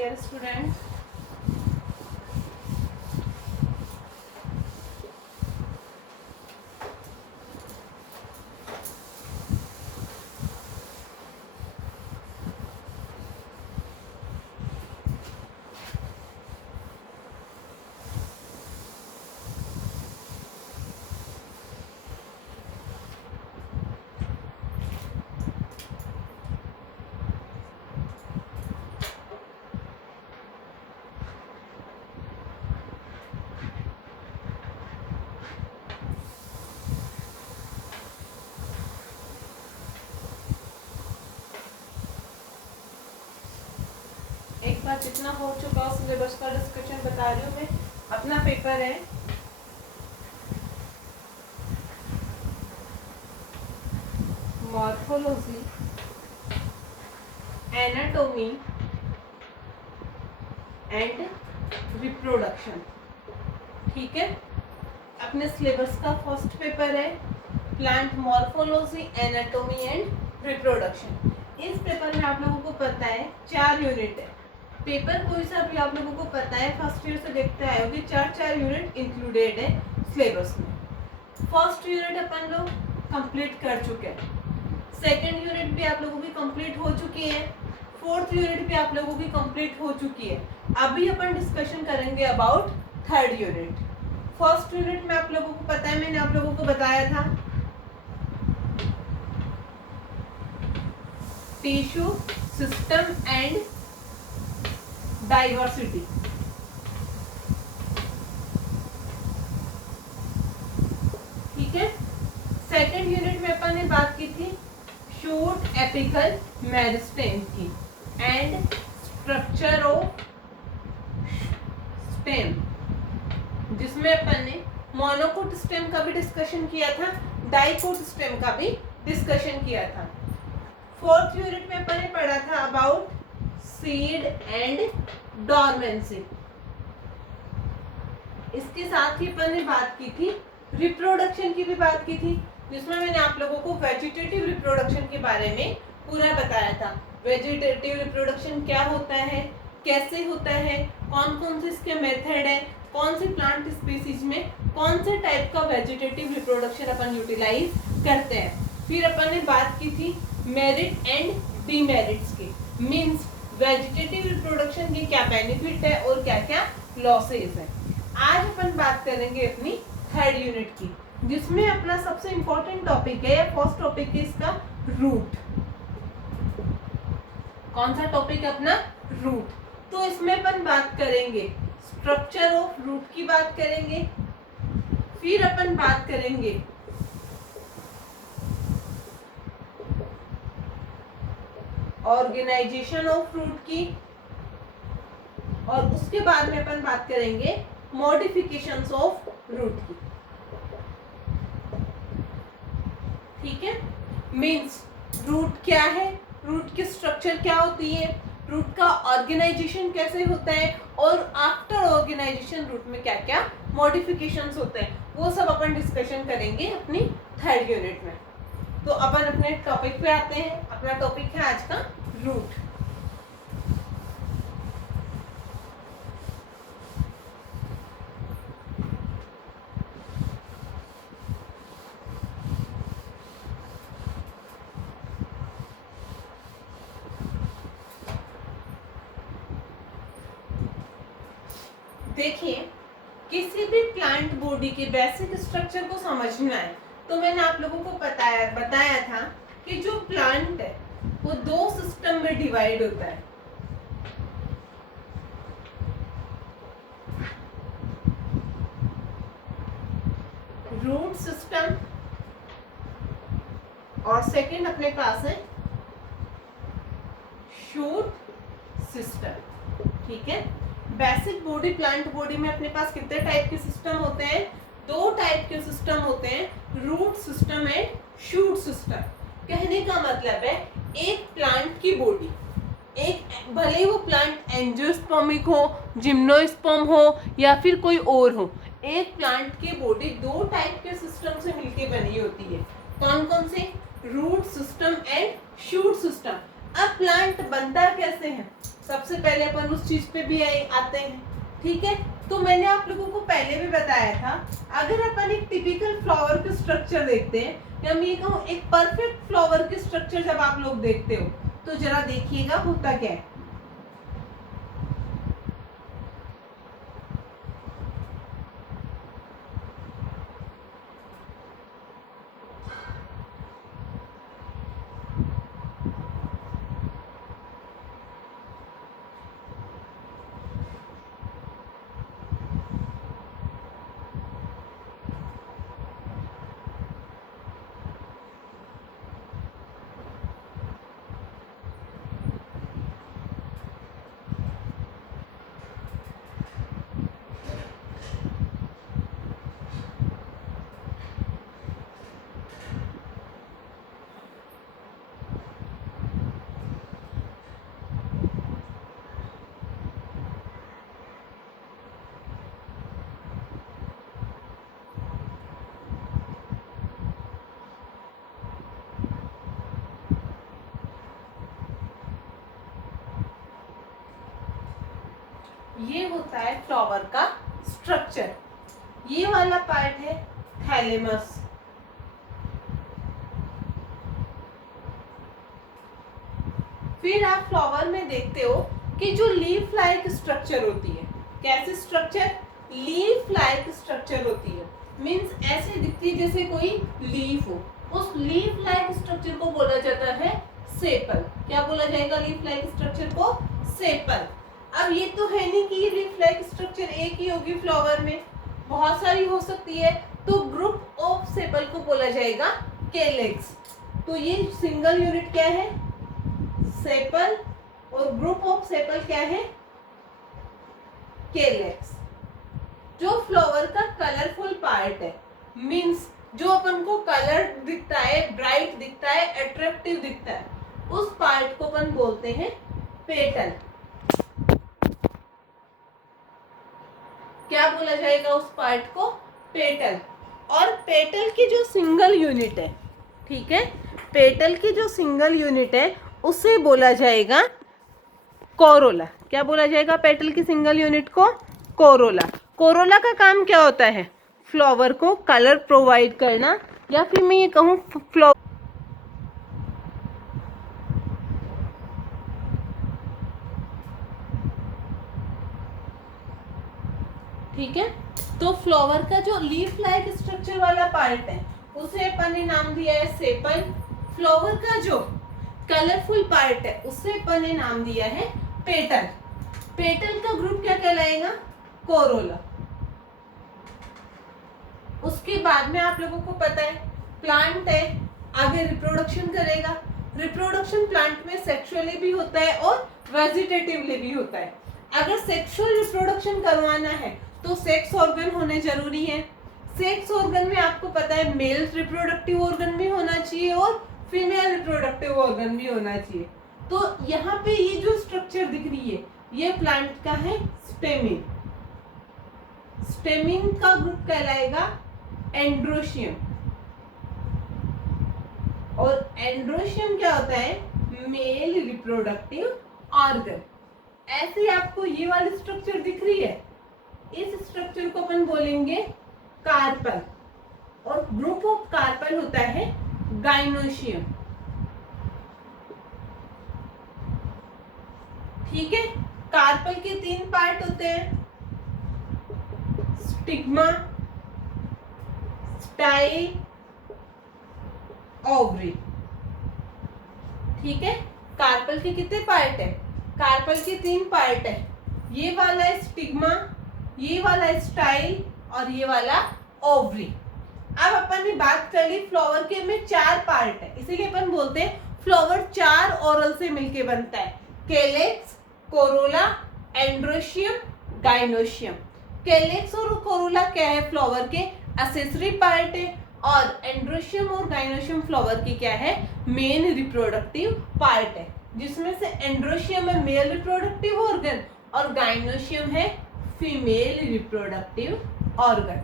Dear student, एक बार जितना हो चुका उस सिलेबस का डिस्कशन बता रही हूँ मैं। अपना पेपर है मॉर्फोलॉजी, एनाटॉमी एंड रिप्रोडक्शन। ठीक है, अपने सिलेबस का फर्स्ट पेपर है plant morphology, anatomy and reproduction. इस पेपर में आप लोगों को पता है 4 यूनिट है। पेपर कोई सा भी आप लोगों को पता है, फर्स्ट ईयर से देखते आए होंगे, 4 यूनिट इंक्लूडेड है सिलेबस में। फर्स्ट यूनिट अपन लोग कंप्लीट कर चुके हैं, सेकंड यूनिट भी आप लोगों की कंप्लीट हो चुकी है, फोर्थ यूनिट भी आप लोगों की कंप्लीट हो चुकी है। अभी अपन डिस्कशन करेंगे about third unit. First unit में आप लोगों को पता है, मैंने आप लोगों को बताया था टिश्यू सिस्टम एंड डाइवर्सिटी। ठीक है, सेकंड यूनिट में अपन ने बात की थी शूट एपिकल मेरिस्टेम की एंड स्ट्रक्चर ऑफ स्टेम, जिसमें अपन ने मोनोकोट स्टेम का भी डिस्कशन किया था, डाइकोट स्टेम का भी डिस्कशन किया था। फोर्थ यूनिट में अपन ने पढ़ा था अबाउट सीड एंड डॉर्मेंसी। इसके साथ ही अपन ने बात की थी रिप्रोडक्शन की भी बात की थी, जिसमें मैंने आप लोगों को वेजिटेटिव रिप्रोडक्शन के बारे में पूरा बताया था। वेजिटेटिव रिप्रोडक्शन क्या होता है, कैसे होता है, कौन कौन से इसके मेथड है, कौन सी प्लांट स्पीसीज में कौन से टाइप का वेजिटेटिव रिप्रोडक्शन अपन यूटिलाइज करते हैं। फिर अपन ने बात की थी मेरिट एंड डीमेरिट्स की, मींस वेजिटेटिव रिप्रोडक्शन के क्या बेनिफिट है और क्या क्या लॉसेस है। आज अपन बात करेंगे अपनी थर्ड यूनिट की, जिसमें अपना सबसे इंपॉर्टेंट टॉपिक है, फर्स्ट टॉपिक है इसका रूट। कौन सा टॉपिक है अपना? रूट। तो इसमें अपन बात करेंगे स्ट्रक्चर ऑफ रूट की बात करेंगे, फिर अपन बात करेंगे ऑर्गेनाइजेशन ऑफ रूट की, और उसके बाद में अपन बात करेंगे मॉडिफिकेशंस ऑफ रूट की। ठीक है, मींस रूट क्या है, रूट की स्ट्रक्चर क्या होती है, रूट का ऑर्गेनाइजेशन कैसे होता है, और आफ्टर ऑर्गेनाइजेशन रूट में क्या क्या मॉडिफिकेशंस होते हैं, वो सब अपन डिस्कशन करेंगे अपनी थर्ड यूनिट में। तो अपन अपने टॉपिक पे आते हैं। अपना टॉपिक है आज का रूट। देखिए, किसी भी प्लांट बॉडी के बेसिक स्ट्रक्चर को समझना है तो मैंने आप लोगों को बताया था कि जो प्लांट है वो 2 सिस्टम में डिवाइड होता है। रूट सिस्टम और सेकंड अपने पास है शूट सिस्टम। ठीक है, बेसिक बॉडी प्लांट बॉडी में अपने पास कितने टाइप के सिस्टम होते हैं? 2 टाइप के सिस्टम होते हैं, root system and shoot system. कहने का मतलब है एक प्लांट की बॉडी, एक भले वो प्लांट एंजियोस्पर्मिक हो, जिम्नोस्पर्म हो या फिर कोई और हो, एक प्लांट की बॉडी 2 टाइप के सिस्टम से मिलकर बनी होती है। कौन कौन से? Root system and shoot system. अब प्लांट बनता कैसे है? सबसे पहले अपन उस चीज पे भी आते हैं, ठीक है। तो मैंने आप लोगों को पहले भी बताया था, अगर अपन एक टिपिकल फ्लावर के स्ट्रक्चर देखते हैं, या मैं ये कहूँ एक परफेक्ट फ्लावर के स्ट्रक्चर जब आप लोग देखते हो, तो जरा देखिएगा होता क्या है। ये होता है फ्लावर का स्ट्रक्चर। ये वाला पार्ट है थैलेमस। फिर आप फ्लावर में देखते हो कि जो लीफ लाइक स्ट्रक्चर होती है, कैसे स्ट्रक्चर, लीफ लाइक स्ट्रक्चर होती है, मींस ऐसे दिखती है जैसे कोई लीफ हो। उस लीफ लाइक स्ट्रक्चर को बोला जाता है सेपल। क्या बोला जाएगा लीफ लाइक स्ट्रक्चर को? सेपल। अब ये तो है नहीं कि ये लीफ लाइक स्ट्रक्चर एक ही होगी फ्लावर में, बहुत सारी हो सकती है, तो ग्रुप ऑफ सेपल को बोला जाएगा केलेक्स। तो ये सिंगल यूनिट क्या है? सेपल। और ग्रुप ऑफ सेपल क्या है? केलेक्स। जो फ्लावर का कलरफुल पार्ट है, मींस जो अपन को कलर दिखता है, ब्राइट दिखता है, अट्रैक्टिव दिखता है, उस पार्ट को अपन बोलते हैं पेटल। क्या बोला जाएगा उस पार्ट को? पेटल। और पेटल की जो सिंगल यूनिट है, ठीक है, पेटल की जो सिंगल यूनिट है उसे बोला जाएगा कोरोला। क्या बोला जाएगा पेटल की सिंगल यूनिट को? कोरोला। कोरोला का काम क्या होता है? फ्लावर को कलर प्रोवाइड करना, या फिर मैं ये कहूँ फ्लावर, ठीक है। तो फ्लावर का जो लीफ लाइक स्ट्रक्चर वाला पार्ट है उसे अपन ने नाम दिया है सेपल। फ्लावर का जो कलरफुल पार्ट है उसे अपन ने नाम दिया है पेटल। पेटल का ग्रुप क्या कहलाएगा? कोरोला। उसके बाद में आप लोगों को पता है प्लांट है, आगे रिप्रोडक्शन करेगा। रिप्रोडक्शन प्लांट में सेक्सुअली भी होता है और वेजिटेटिवली भी होता है। अगर सेक्सुअल रिप्रोडक्शन करवाना है तो सेक्स ऑर्गन होने जरूरी है। सेक्स ऑर्गन में आपको पता है मेल रिप्रोडक्टिव ऑर्गन भी होना चाहिए और फीमेल रिप्रोडक्टिव ऑर्गन भी होना चाहिए। तो यहाँ पे ये जो स्ट्रक्चर दिख रही है ये प्लांट का है स्टेमिन। स्टेमिन का ग्रुप कहलाएगा एंड्रोशियम। और एंड्रोशियम क्या होता है? Male reproductive organ. ऐसे आपको ये वाली स्ट्रक्चर दिख रही है, इस स्ट्रक्चर को अपन बोलेंगे कार्पल। और ग्रुप ऑफ कार्पल होता है गाइनोशियम, ठीक है। कार्पल के 3 पार्ट होते हैं, स्टिग्मा, स्टाइल, ओवरी, ठीक है। कार्पल के कितने पार्ट है? कार्पल के 3 पार्ट है। ये वाला है स्टिग्मा, ये वाला है स्टाइल और ये वाला ओवरी। अब अपन ने बात कर ली फ्लावर के में 4 पार्ट है, इसीलिए अपन बोलते हैं फ्लावर 4 ओरल से मिलके बनता है। Calyx, Corolla, androecium, gynoecium. Calyx और कोरोला क्या है? फ्लावर के एक्सेसरी पार्ट है, और एंड्रोशियम और गाइनोशियम फ्लावर की क्या है? मेन रिप्रोडक्टिव पार्ट है, जिसमें से एंड्रोशियम है मेल रिप्रोडक्टिव ऑर्गन और गाइनोशियम है female reproductive organ.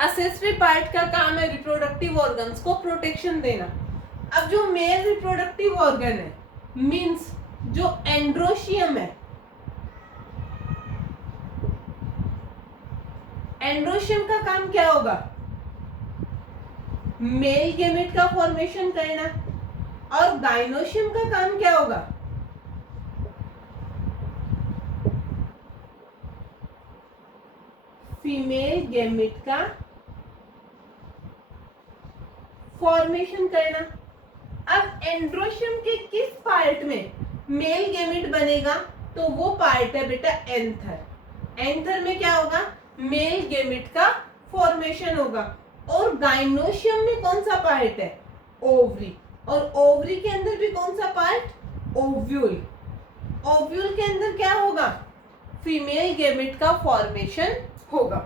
Accessory part का काम है रिप्रोडक्टिव ऑर्गन्स को प्रोटेक्शन देना। अब जो मेल रिप्रोडक्टिव ऑर्गन है, मींस जो एंड्रोशियम है, एंड्रोशियम का काम क्या होगा? मेल गैमेट का फॉर्मेशन करना। और गाइनोशियम का काम क्या होगा? फीमेल गैमेट का फॉर्मेशन करना। अब एंड्रोशियम के किस पार्ट में मेल गैमेट बनेगा? तो वो पार्ट है बेटा एंथर। एंथर में क्या होगा? मेल गैमेट का फॉर्मेशन होगा। और गाइनोशियम में कौन सा पार्ट है? ओवरी। और ओवरी के अंदर भी कौन सा पार्ट? ओव्यूल। ओव्यूल के अंदर क्या होगा? फीमेल गैमेट का फॉर्मेशन होगा।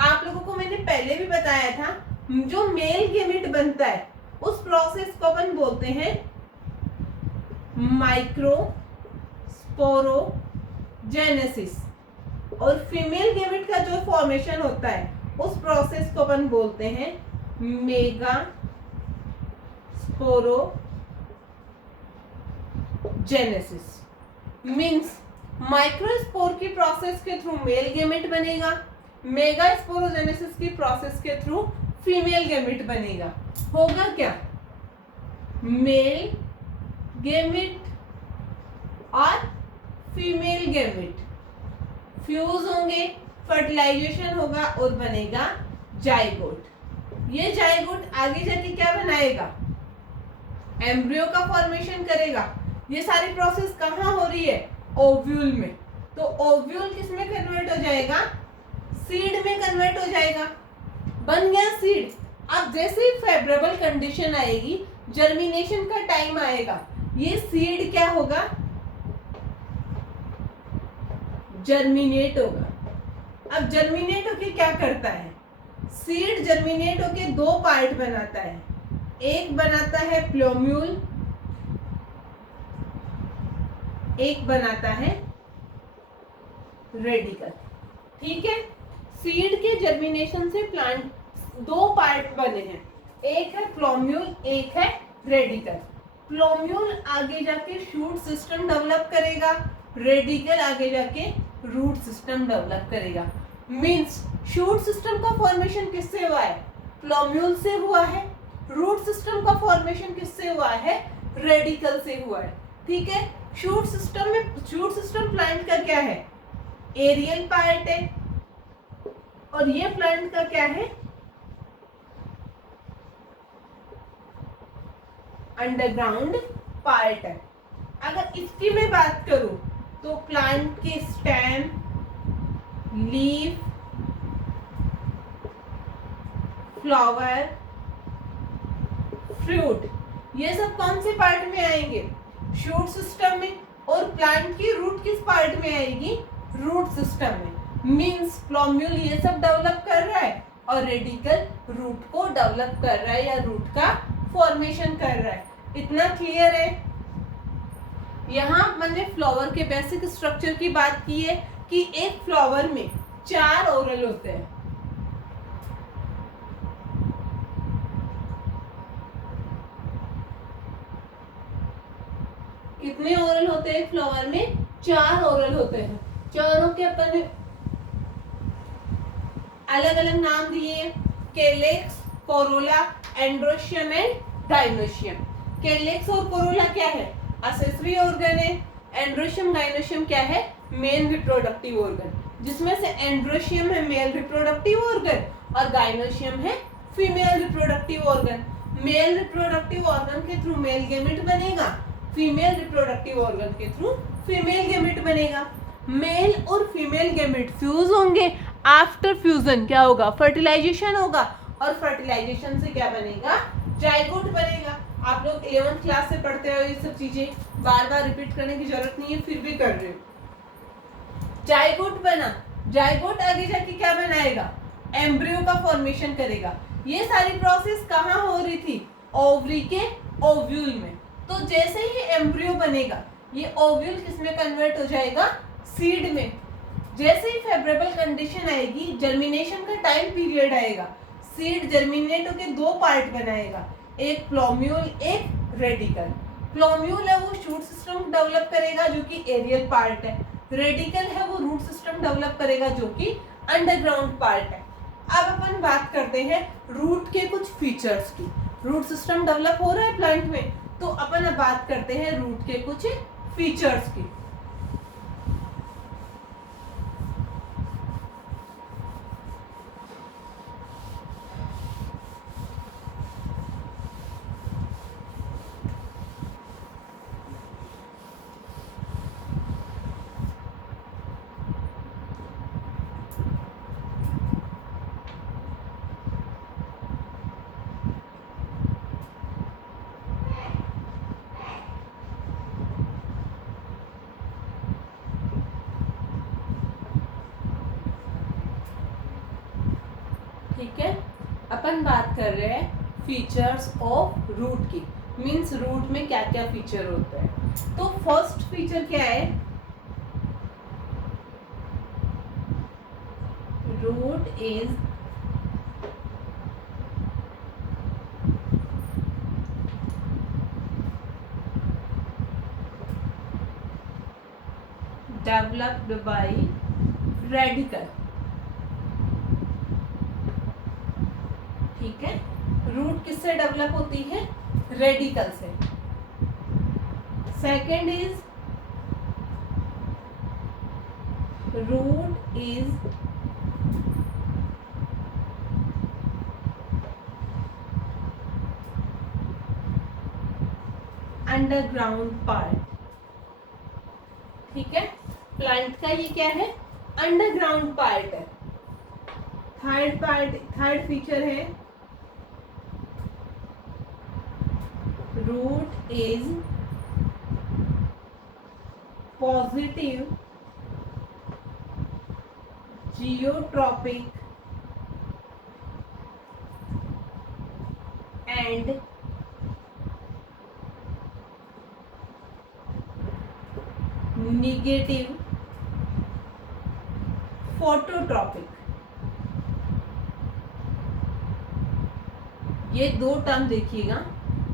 आप लोगों को मैंने पहले भी बताया था, जो मेल गैमेट बनता है उस प्रोसेस को अपन बोलते हैं माइक्रोस्पोरोजेनेसिस। और फीमेल गैमेट का जो फॉर्मेशन होता है उस प्रोसेस को अपन बोलते हैं मेगास्पोरोजेनेसिस। मीन्स माइक्रोस्पोर की प्रोसेस के थ्रू मेल गैमेट बनेगा, मेगास्पोरोजेनेसिस की प्रोसेस के थ्रू फीमेल गैमेट बनेगा। होगा क्या? मेल गैमेट और फीमेल गैमेट फ्यूज होंगे, फर्टिलाइजेशन होगा और बनेगा जाइगोट। ये जाइगोट आगे जाके क्या बनाएगा? एम्ब्रियो का फॉर्मेशन करेगा। ये सारी प्रोसेस कहाँ हो रही है? ओव्यूल में। तो ओव्यूल किस में कन्वर्ट हो जाएगा? सीड में कन्वर्ट हो जाएगा। बन गया सीड। अब जैसे ही फेवरेबल कंडीशन आएगी, जर्मिनेशन का टाइम आएगा, ये सीड क्या होगा? जर्मिनेट होगा। अब जर्मिनेट होके क्या करता है? सीड जर्मिनेट होके दो पार्ट बनाता है। एक बनाता है प्लोम्यूल, एक बनाता है रेडिकल। ठीक है। सीड के जर्मिनेशन से प्लांट दो पार्ट बने हैं, एक है प्लोम्यूल, एक है रेडिकल। प्लोम्यूल आगे जाके शूट सिस्टम डेवलप करेगा, रेडिकल आगे जाके रूट सिस्टम डेवलप करेगा। मींस शूट सिस्टम का फॉर्मेशन किससे हुआ है? प्लोम्यूल से हुआ है। रूट सिस्टम का फॉर्मेशन किससे हुआ है? रेडिकल से हुआ है। ठीक है। शूट सिस्टम प्लांट का क्या है? एरियल पार्ट है। और ये प्लांट का क्या है? अंडरग्राउंड पार्ट है। अगर इसकी मैं बात करूं तो प्लांट के स्टेम, लीफ, फ्लावर, फ्रूट, ये सब कौन से पार्ट में आएंगे? शूट सिस्टम में। और प्लांट की रूट किस पार्ट में आएगी? रूट सिस्टम में। मींस प्लोम्यूल ये सब डेवलप कर रहा है और रेडिकल रूट को डेवलप कर रहा है या रूट का फॉर्मेशन कर रहा है। इतना क्लियर है? यहाँ मैंने फ्लावर के बेसिक स्ट्रक्चर की बात की है कि एक फ्लावर में 4 ओरल होते हैं। कितने ओरल होते हैं? फ्लावर में 4 ओरल होते हैं। चारों के अपन अलग अलग नाम दिए हैं, calyx, Corolla, androecium and gynoecium. Calyx और कोरोला क्या है? एक्सेसरी ऑर्गन है। एंड्रोशियम, गाइनोशियम क्या है? मेन रिप्रोडक्टिव ऑर्गन, जिसमें से एंड्रोशियम है मेल रिप्रोडक्टिव ऑर्गन और गाइनोशियम है female reproductive organ. Male reproductive organ के थ्रू मेल गैमेट बनेगा, फीमेल रिप्रोडक्टिव ऑर्गन के थ्रू फीमेल गैमेट बनेगा। मेल और फीमेल गैमेट फ्यूज होंगे। आफ्टर फ्यूजन क्या होगा? फर्टिलाइजेशन होगा और फर्टिलाइजेशन से क्या बनेगा? जाइगोट बनेगा। आप लोग 11th क्लास से पढ़ते हो, ये सब चीजें बार बार रिपीट करने की जरूरत नहीं है, फिर भी कर रहे हो। जाइगोट बना, जाइगोट आगे जाके क्या बनाएगा? एम्ब्रियो का फॉर्मेशन करेगा। ये सारी प्रोसेस कहाँ हो रही थी? ओवरी के ओव्यूल में। तो जैसे ही एम्ब्रियो बनेगा, ये ओव्यूल किसमें कन्वर्ट हो जाएगा? सीड में। जैसे ही फेवरेबल कंडीशन आएगी, जर्मिनेशन का टाइम पीरियड आएगा, सीड जर्मिनेट होकर दो पार्ट बनाएगा, एक प्लोम्यूल, एक रेडिकल। क्लोम्यूल है वो शूट सिस्टम डेवलप करेगा जो कि एरियल पार्ट है, रेडिकल है वो रूट सिस्टम डेवलप करेगा जो कि अंडरग्राउंड पार्ट है। अब अपन बात करते हैं रूट के कुछ फीचर्स की। रूट सिस्टम डेवलप हो रहा है प्लांट में, तो अपन अब बात करते हैं रूट के कुछ फीचर्स की। ठीक है, अपन बात कर रहे हैं फीचर्स ऑफ रूट की, मींस रूट में क्या क्या फीचर होता है। तो फर्स्ट फीचर क्या है, root is developed by radical. ठीक है, रूट किससे डेवलप होती है, रेडिकल से। Second is root is underground part. ठीक है, प्लांट का ये क्या है, अंडरग्राउंड पार्ट है। थर्ड फीचर है root is positive geotropic and negative phototropic. ये दो टर्म देखिएगा,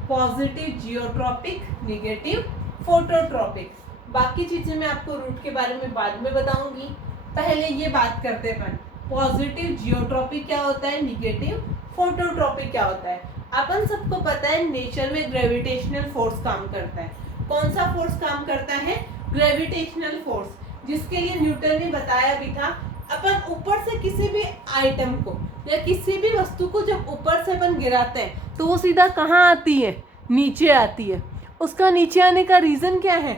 पॉजिटिव जियोट्रॉपिक, नेगेटिव फोटोट्रॉपिक। बाकी चीजें मैं आपको रूट के बारे में बाद में बताऊंगी, पहले ये बात करते हैं अपन पॉजिटिव जियोट्रॉपिक क्या होता है, नेगेटिव फोटोट्रॉपिक क्या होता है। अपन सबको पता है नेचर में ग्रेविटेशनल फोर्स काम करता है। कौन सा फोर्स काम करता है, ग्रेविटेशनल फोर्स, जिसके लिए न्यूटन ने बताया भी था। अपन ऊपर से किसी भी आइटम को या किसी भी वस्तु को जब ऊपर से अपन गिराते हैं तो वो सीधा कहाँ आती है, नीचे आती है। उसका नीचे आने का रीजन क्या है,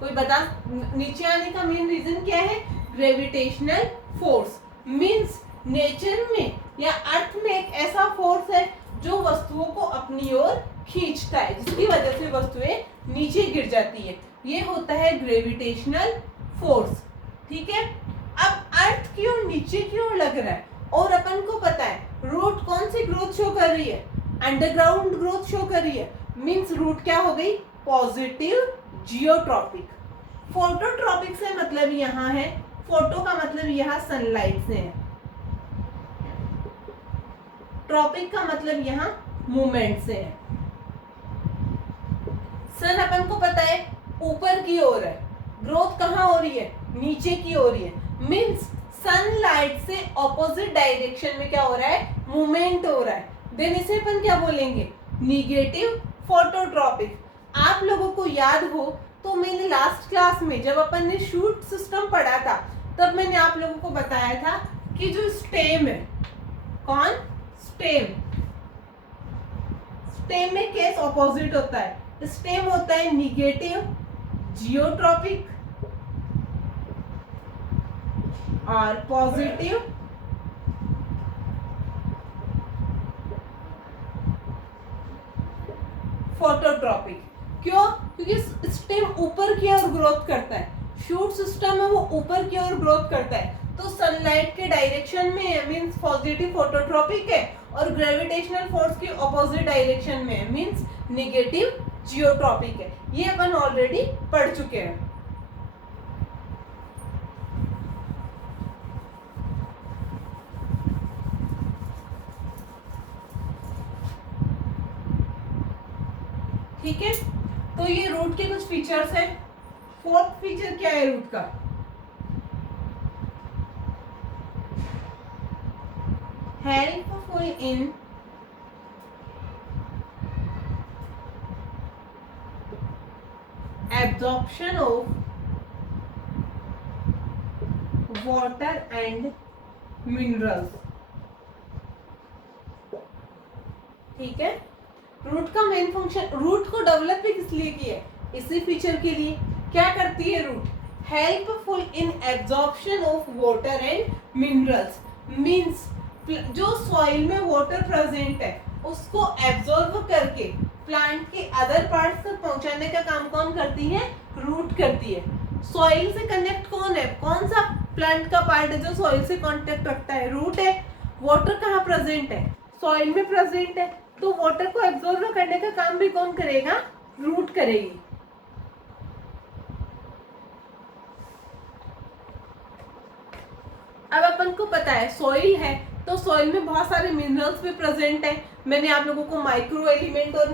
कोई बता, नीचे आने का मेन रीजन क्या है, ग्रेविटेशनल फोर्स। मींस नेचर में या अर्थ में एक ऐसा फोर्स है जो वस्तुओं को अपनी ओर खींचता है, जिसकी वजह से वस्तुएं नीचे गिर जाती है। ये होता है ग्रेविटेशनल फोर्स। ठीक है, अब अर्थ की ओर नीचे की ओर लग रहा है और अपन को पता है रूट कौन सी ग्रोथ शो कर रही है, अंडरग्राउंड ग्रोथ शो कर रही है। मींस रूट क्या हो गई, पॉजिटिव जियोट्रॉपिक। फोटोट्रॉपिक से मतलब यहाँ है, फोटो का मतलब यहाँ सनलाइट से है, ट्रॉपिक का मतलब यहाँ मूवमेंट से है। सन अपन को पता है ऊपर की ओर है, ग्रोथ कहाँ हो रही है, नीचे की हो रही है। मींस सनलाइट से ऑपोजिट डायरेक्शन में क्या हो रहा है, मूवमेंट हो रहा है। देन इसे अपन क्या बोलेंगे, निगेटिव फोटोट्रॉपिक। आप लोगों को याद हो तो मैंने लास्ट क्लास में जब अपन ने शूट सिस्टम पढ़ा था तब मैंने आप लोगों को बताया था कि जो स्टेम है, कौन, स्टेम, स्टेम में केस ऑपोजिट होता है। स्टेम होता है निगेटिव जियोट्रॉपिक और पॉजिटिव फोटोट्रॉपिक। क्यों, क्योंकि स्टेम ऊपर की ओर ग्रोथ करता है, शूट सिस्टम है वो ऊपर की ओर ग्रोथ करता है, तो सनलाइट के डायरेक्शन में है, मींस पॉजिटिव फोटोट्रॉपिक है, और ग्रेविटेशनल फोर्स की ऑपोजिट डायरेक्शन में है, मींस नेगेटिव जियोट्रॉपिक है। ये अपन ऑलरेडी पढ़ चुके हैं। ठीक है, तो ये रूट के कुछ फीचर्स हैं। फोर्थ फीचर क्या है रूट का? Helpful in absorption of water and minerals। ठीक है, रूट का मेन फंक्शन, रूट को डेवलप भी किस लिए किया है? इसी फीचर के लिए। क्या करती है root? Helpful in absorption of water and minerals. Means जो सॉइल में वाटर प्रेजेंट है उसको एब्जॉर्ब करके प्लांट के अदर पार्ट्स तक पहुंचाने का काम कौन करती है? रूट करती है। सॉइल से कनेक्ट कौन है? कौन सा प्लांट का पार्ट है जो सॉइल से कांटेक्ट रखता है? रूट है। वाटर कहाँ प्रेजेंट है? सॉइल में प्रेजेंट है, तो वाटर को एब्जॉर्ब करने का काम भी कौन करेगा? रूट करेगी। अब अपन को पता है सॉइल है तो सॉइल में बहुत सारे मिनरल्स भी प्रेजेंट है। मैंने आप लोगों को माइक्रो एलिमेंट और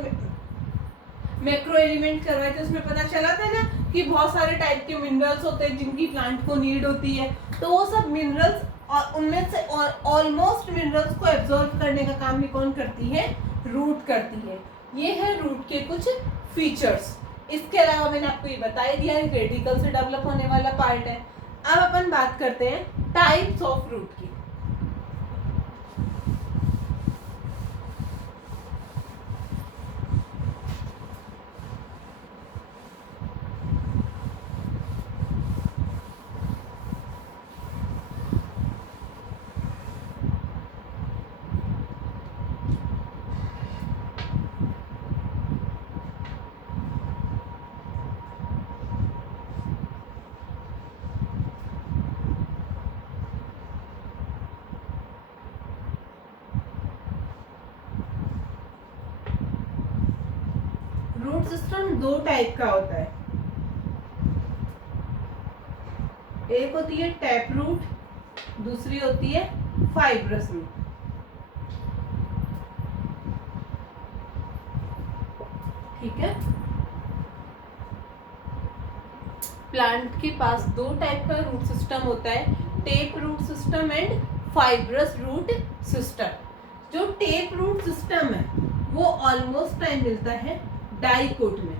मैक्रो एलिमेंट करवाए थे, उसमें पता चला था ना कि बहुत सारे टाइप के मिनरल्स होते हैं जिनकी प्लांट को नीड होती है। तो वो सब मिनरल्स और उनमें से ऑलमोस्ट मिनरल्स को एब्जॉर्ब करने का काम भी कौन करती है? रूट करती है। ये है रूट के कुछ फीचर्स। इसके अलावा मैंने आपको ये बता ही दिया है रेडिकल से डेवलप होने वाला पार्ट है। अब अपन बात करते हैं टाइप्स ऑफ रूट की। रूट सिस्टम दो टाइप का होता है। एक होती है टैप रूट, दूसरी होती है फाइब्रस रूट। ठीक है, प्लांट के पास दो टाइप का रूट सिस्टम होता है, tap root system and fibrous root system. जो टेप रूट सिस्टम है वो ऑलमोस्ट टाइम मिलता है डाइकोट में,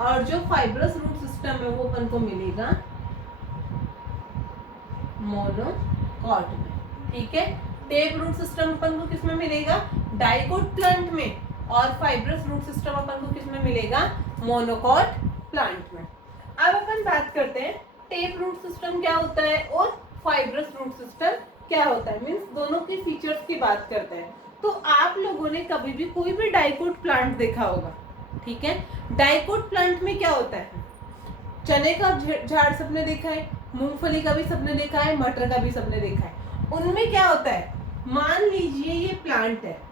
और जो फाइब्रस रूट सिस्टम है वो अपन को मिलेगा मोनोकॉट में। ठीक है, टेप रूट सिस्टम अपन को किस में मिलेगा? डाइकोट प्लांट में, और फाइब्रस रूट सिस्टम अपन को किस में मिलेगा? मोनोकॉट प्लांट में। अब अपन बात करते हैं टेप रूट सिस्टम क्या होता है और फाइब्रस रूट सिस्टम क्या होता है, मीन्स दोनों के फीचर्स की बात करते हैं। तो आप लोगों ने कभी भी कोई भी डाइकोट प्लांट देखा होगा। ठीक है, डाइकोट प्लांट में क्या होता है? चने का झाड़ सबने देखा है, मूंगफली का भी सबने देखा है, मटर का भी सबने देखा है। उनमें क्या होता है? मान लीजिए ये प्लांट है,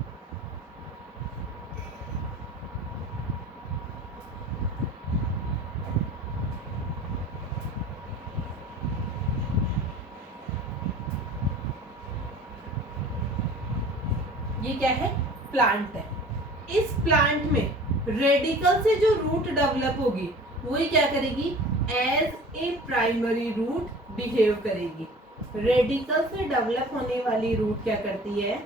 ये क्या है? प्लांट है। इस प्लांट में रेडिकल से जो रूट डेवलप होगी वही क्या करेगी? As a primary root behave करेगी। रेडिकल से डेवलप होने वाली रूट क्या करती है?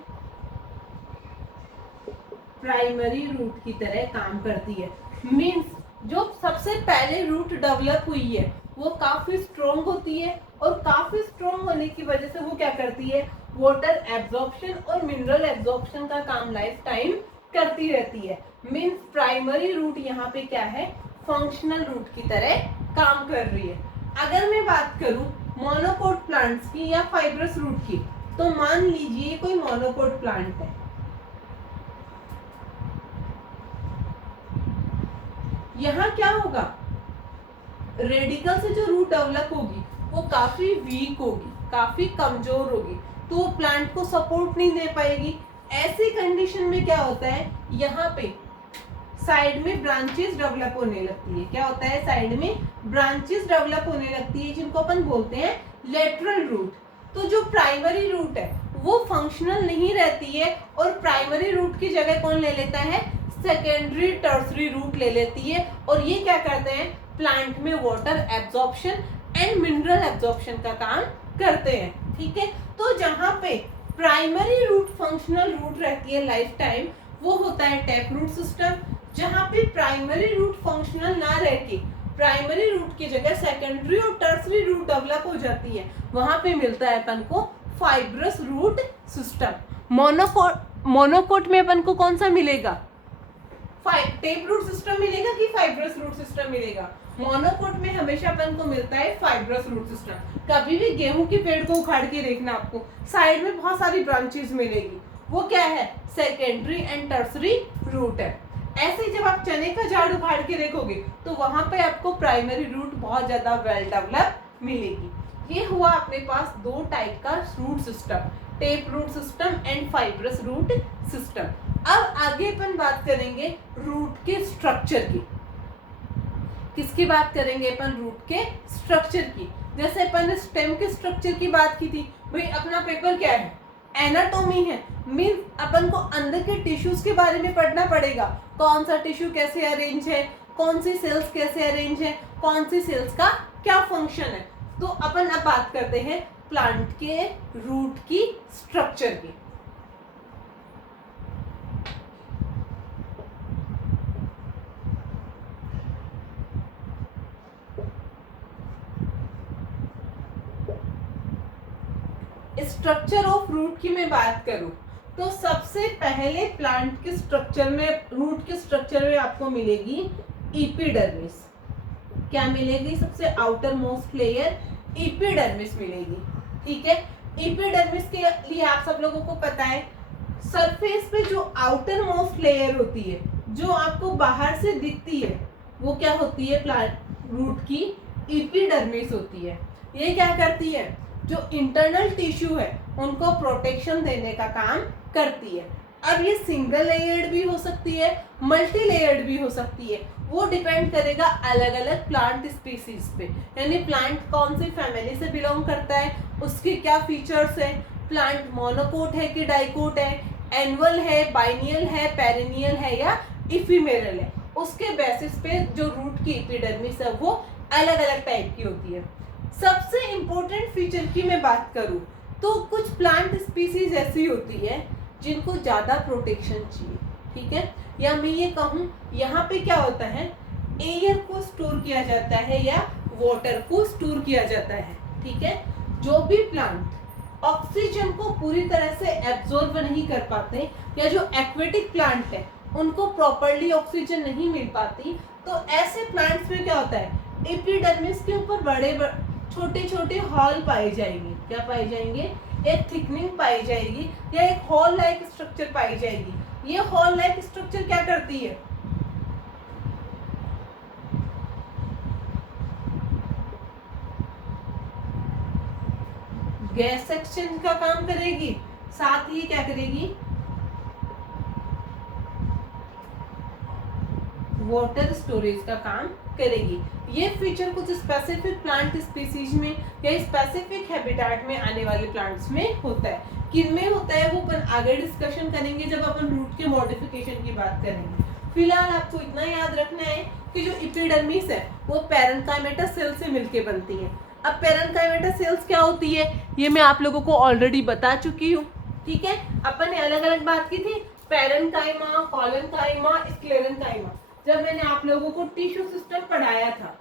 प्राइमरी रूट की तरह काम करती है। मीन्स जो सबसे पहले रूट डेवलप हुई है वो काफी स्ट्रोंग होती है, और काफी स्ट्रोंग होने की वजह से वो क्या करती है? वाटर एब्जॉर्प्शन और मिनरल एब्जॉर्प्शन का काम लाइफ टाइम करती रहती है। मीन्स प्राइमरी रूट यहाँ पे क्या है? फंक्शनल रूट की तरह काम कर रही है। अगर मैं बात करूं मोनोकोट प्लांट्स की या फाइब्रस रूट की, तो मान लीजिए कोई मोनोकोट प्लांट है, यहाँ क्या होगा? रेडिकल से जो रूट डेवलप होगी वो काफी वीक होगी, काफी कमजोर होगी, तो वो प्लांट को सपोर्ट नहीं दे पाएगी। ऐसी कंडीशन में क्या होता है? यहाँ पे साइड में ब्रांचेस डेवलप होने लगती है। क्या होता है? साइड में ब्रांचेस डेवलप होने लगती है जिनको अपन बोलते हैं लेटरल रूट। तो जो प्राइमरी रूट है वो फंक्शनल नहीं रहती है, और प्राइमरी रूट की जगह कौन ले लेता है? सेकेंडरी टर्सरी रूट ले लेती है और ये क्या करते हैं, प्लांट में water absorption and mineral absorption का काम करते हैं। ठीक है, तो जहां पे प्राइमरी रूट फंक्शनल रूट रहती है लाइफ टाइम, वो होता है टैप रूट सिस्टम। जहां पे प्राइमरी रूट फंक्शनल ना रहती, प्राइमरी रूट की जगह सेकेंडरी और टर्सरी रूट डेवलप हो जाती है, वहां पे मिलता है अपन को फाइब्रस रूट सिस्टम। मोनोकोट में अपन को कौन सा मिलेगा, टेप रूट सिस्टम मिलेगा कि फाइब्रस रूट सिस्टम मिलेगा? मोनोकोट में हमेशा अपन को मिलता है फाइब्रस रूट सिस्टम। कभी भी गेहूं के पेड़ को उखाड़ के देखना, आपको साइड में बहुत सारी ब्रांचेस मिलेगी, वो क्या है, सेकेंडरी एंड टर्सरी रूट है। ऐसे ही जब आप चने का झाड़ उखाड़ के देखोगे तो वहां पे आपको प्राइमरी रूट बहुत ज्यादा वेल डेवलप मिलेगी। ये हुआ अपने पास दो टाइप का root system, tap root system and fibrous root system. अब आगे अपन बात करेंगे रूट के स्ट्रक्चर की। किसकी बात करेंगे अपन, रूट के स्ट्रक्चर की। जैसे अपन ने स्टेम के स्ट्रक्चर की बात की थी, भाई अपना पेपर क्या है, एनाटॉमी है, मीन्स अपन को अंदर के टिश्यूज के बारे में पढ़ना पड़ेगा, कौन सा टिश्यू कैसे अरेंज है, कौन सी सेल्स कैसे अरेंज है, कौन सी सेल्स का क्या फंक्शन है। तो अपन अब बात करते हैं प्लांट के रूट की स्ट्रक्चर की। स्ट्रक्चर ऑफ रूट की मैं बात करूं तो सबसे पहले प्लांट के स्ट्रक्चर में, रूट के स्ट्रक्चर में आपको मिलेगी एपिडर्मिस। क्या मिलेगी, सबसे आउटर मोस्ट लेयर एपिडर्मिस मिलेगी। ठीक है, एपिडर्मिस के लिए आप सब लोगों को पता है, सरफेस पे जो आउटर मोस्ट लेयर होती है, जो आपको बाहर से दिखती है, वो क्या होती है, प्लांट रूट की एपिडर्मिस होती है। ये क्या करती है, जो इंटरनल टिश्यू है उनको प्रोटेक्शन देने का काम करती है। अब ये सिंगल लेयर्ड भी हो सकती है, मल्टी लेयर्ड भी हो सकती है, वो डिपेंड करेगा अलग अलग प्लांट स्पीसीज पे, यानी प्लांट कौन सी फैमिली से बिलोंग करता है, उसके क्या फीचर्स है, प्लांट मोनोकोट है कि डाइकोट है, एनुअल है, बाइनियल है, पेरिनियल है या इफिमेरल है, उसके बेसिस पे जो रूट की एपिडर्मिस है वो अलग अलग टाइप की होती है। सबसे इंपॉर्टेंट फीचर की मैं बात करूं तो कुछ प्लांट स्पीसीज ऐसी होती है जिनको ज्यादा प्रोटेक्शन चाहिए। ठीक है, या मैं ये कहूं यहाँ पे क्या होता है, एयर को स्टोर किया जाता है या वाटर को स्टोर किया जाता है। ठीक है, जो भी प्लांट ऑक्सीजन को पूरी तरह से एब्जॉर्ब नहीं कर पाते, या जो एक्वेटिक प्लांट है उनको प्रॉपरली ऑक्सीजन नहीं मिल पाती, तो ऐसे प्लांट्स में क्या होता है, एपिडर्मिस के ऊपर बड़े छोटे छोटे हॉल पाए जाएंगे। क्या पाए जाएंगे, एक थिकनिंग पाई जाएगी या एक हॉल लाइक स्ट्रक्चर पाई जाएगी। ये हॉल लाइक स्ट्रक्चर क्या करती है, गैस एक्सचेंज का काम करेगी, साथ ही क्या करेगी, वाटर स्टोरेज का काम करेगी। ये फीचर कुछ स्पेसिफिक प्लांट स्पीसीज में या स्पेसिफिक हैबिटेट में आने वाले प्लांट्स में होता है। किन में होता है वो अपन आगे डिस्कशन करेंगे जब अपन रूट के मॉडिफिकेशन की बात करेंगे। फिलहाल आपको इतना याद रखना है कि जो एपिडर्मिस है वो पैरेन्काइमेटा सेल से मिलके बनती है। अब पैरेन्काइमेटा सेल्स क्या होती है ये मैं आप लोगों को ऑलरेडी बता चुकी हूँ। ठीक है, अपन ने अलग अलग बात की थी, पैरेन्काइमा, कॉलेन्काइमा, स्क्लेरेन्काइमा, जब मैंने आप लोगों को टिश्यू सिस्टम पढ़ाया था।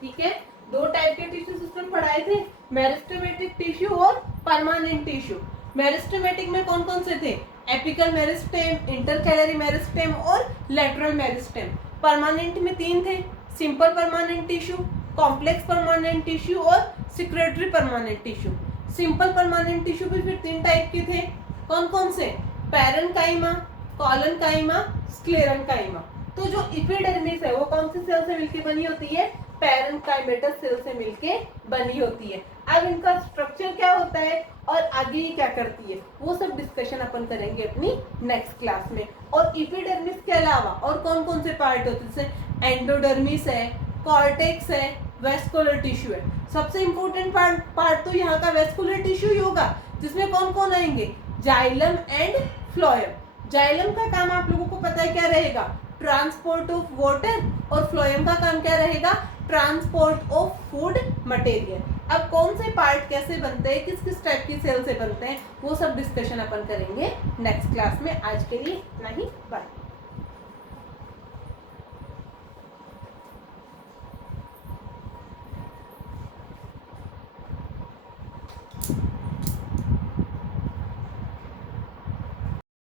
ठीक है, दो टाइप के टिश्यू सिस्टम पढ़ाए थे, मेरिस्टेमेटिक टिश्यू और परमानेंट टिश्यू। मेरिस्टेमेटिक में कौन कौन से थे, एपिकल मेरिस्टेम, इंटरकैलरी मेरिस्टेम और लेटरल मेरिस्टेम। परमानेंट में तीन थे, simple permanent tissue, complex permanent tissue और secretory permanent tissue. Simple permanent tissue भी फिर तीन टाइप के थे, कौन कौन से, पैरेन्काइमा, कॉलेन्काइमा, स्क्लेरेन्काइमा। तो जो एपिडर्मिस है वो कौन सी सेल से मिलकर बनी होती है, पैरेन्काइमेटा सेल से मिलके बनी होती है। अब इनका स्ट्रक्चर क्या होता है और आगे ये क्या करती है वो सब डिस्कशन अपन करेंगे अपनी नेक्स्ट क्लास में। और एपिडर्मिस के अलावा और कौन कौन से पार्ट होते हैं, जैसे एंडोडर्मिस है, कॉर्टेक्स है, वेस्कुलर टिश्यू है। सबसे इंपॉर्टेंट पार्ट तो यहाँ का वेस्कुलर टिश्यू ही होगा, जिसमें कौन कौन आएंगे, जाइलम एंड फ्लोएम। जाइलम का काम आप लोगों को पता है क्या रहेगा, ट्रांसपोर्ट ऑफ वाटर, और फ्लोएम का काम क्या रहेगा, ट्रांसपोर्ट ऑफ फूड मटेरियल। अब कौन से पार्ट कैसे बनते हैं, किस किस टाइप की सेल से बनते हैं, वो सब डिस्कशन अपन करेंगे नेक्स्ट क्लास में। आज के लिए इतना ही, बाय।